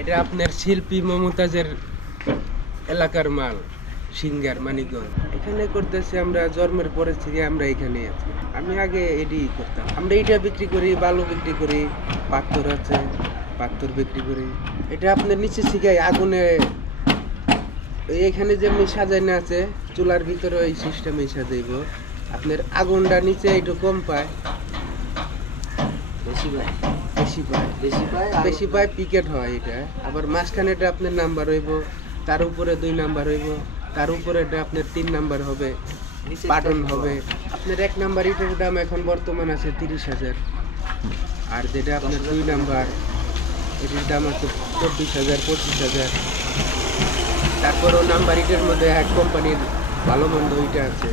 এটা আপনার শিল্পী মমতাজের এলাকার মাল, সিঙ্গার মানিকগঞ্জ। এখানে করতেছি আমরা জন্মের পরে থেকে আমরা এখানে আছি। আমি আগে এটি করতাম। আমরা এটা বিক্রি করি, বালু বিক্রি করি, পাথর আছে, পাথর বিক্রি করি। এটা আপনার নিচে শিখাই আগুনে এইখানে যেমনি সাজানো আছে চুলার ভিতরে এই সিস্টেমে সাজাইব। আপনার আগুনটা নিচে একটু কম পায়, বেশি পায় পিকেট হয় এটা। আবার মাঝখানে এটা আপনার নাম্বার হইব, তার উপরে 2 নাম্বার হইব, তার উপরে এটা আপনার 3 নাম্বার হবে, বাটন হবে। আপনার 1 নাম্বার ইটের দাম এখন বর্তমান আছে 30,000, আর যেটা আপনার 2 নাম্বার এটির দাম আছে 24,000 25,000। তারপরও নাম্বার ইটের মধ্যে এক কোম্পানির ভালো মন্দ ওইটা আছে,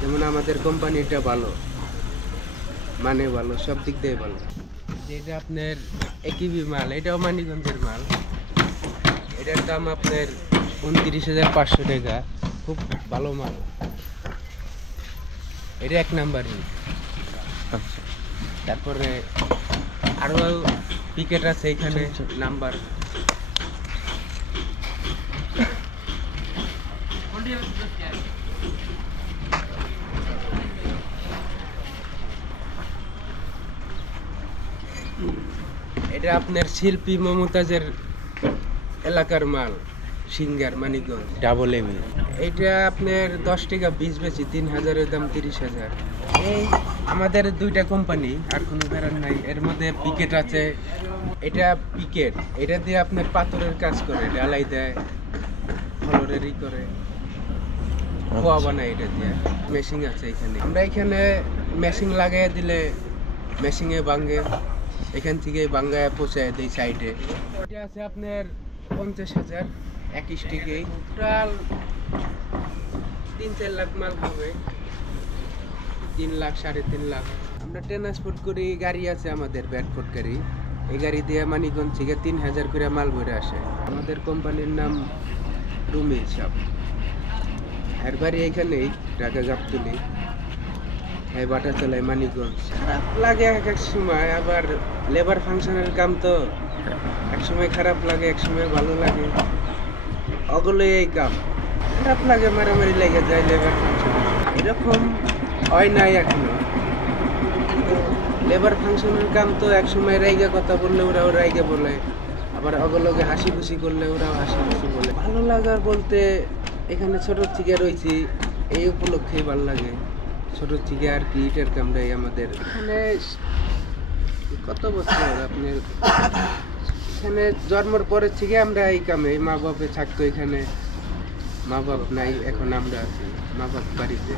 যেমন আমাদের কোম্পানিটা ভালো, মানে ভালো, সব দিক দিয়ে ভালো। যেটা আপনার একিবি মাল, এটাও মানিকগঞ্জের মাল। এটার দাম আপনার 29,500 টাকা, খুব ভালো মাল। এটা 1 নাম্বারই। তারপরে আরো পিকেট আছে এখানে নাম্বার। এটা আপনার শিল্পী মমতাজের এলাকার মাল, সিঙ্গার মানিকগঞ্জ ডাবল এবি। এটা আপনার 10 টাকা 20 বেশি, 3,000-এর দাম 30,000। এই আমাদের 2টা কোম্পানি, আর কোনো ব্যারান নাই। এর মধ্যে পিকেট আছে, এটা পিকেট, এটা দিয়ে আপনার পাথরের কাজ করে, ডালাই দেয়, ফ্লোরেরই করে, খোয়া বানায়। এটা দিয়ে মেশিন আছে এখানে। আমরা এখানে মেশিন লাগাই দিলে মেশিনে ভাঙে, এখান থেকে বাঙ্গায় পৌঁছায় দেয় সাইডে। এটা আছে আপনার 50,000 এক স্টিকেই। টোটাল 3-4 লাখ মাল হবে, 3 লাখ 3.5 লাখ। আমরা ট্রান্সপোর্ট করি, গাড়ি আছে আমাদের ব্যাটফোর্ট গাড়ি। এই গাড়ি দিয়ে মানিকগঞ্জ থেকে 3,000 করে মাল ভরে আসে। আমাদের কোম্পানির নাম রুমি সাপ। এর বাড়ি এখানেই, ঢাকা গাবতলী। এই বাটা চালায় মানিকগঞ্জ। খারাপ লাগে এক সময়, আবার লেবার ফাংশনের কাম তো, এক সময় খারাপ লাগে, এক সময় ভালো লাগে। ওগুলো এই কাম খারাপ লাগে, মারামারি লেগে যায় লেবার ফাংশনে। এরকম হয় নাই এখনো। লেবার ফাংশনের কাম তো এক সময় রাইগা কথা বললে ওরাও রাইগা বলে, আবার ওগুলোকে হাসি খুশি করলে ওরাও হাসি খুশি বলে। ভালো লাগার বলতে এখানে ছোট থেকে রয়েছি, এই উপলক্ষেই ভালো লাগে। ছোট থেকে আর কি ইটের কামড়াই আমাদের এখানে। কত বছর আপনার এখানে জন্মের পরের থেকে আমরা এই কামে, মা বাপে থাকতো এখানে, মা বাপ নাই, এখন আমরা আছি, মা বাপ বাড়িতে।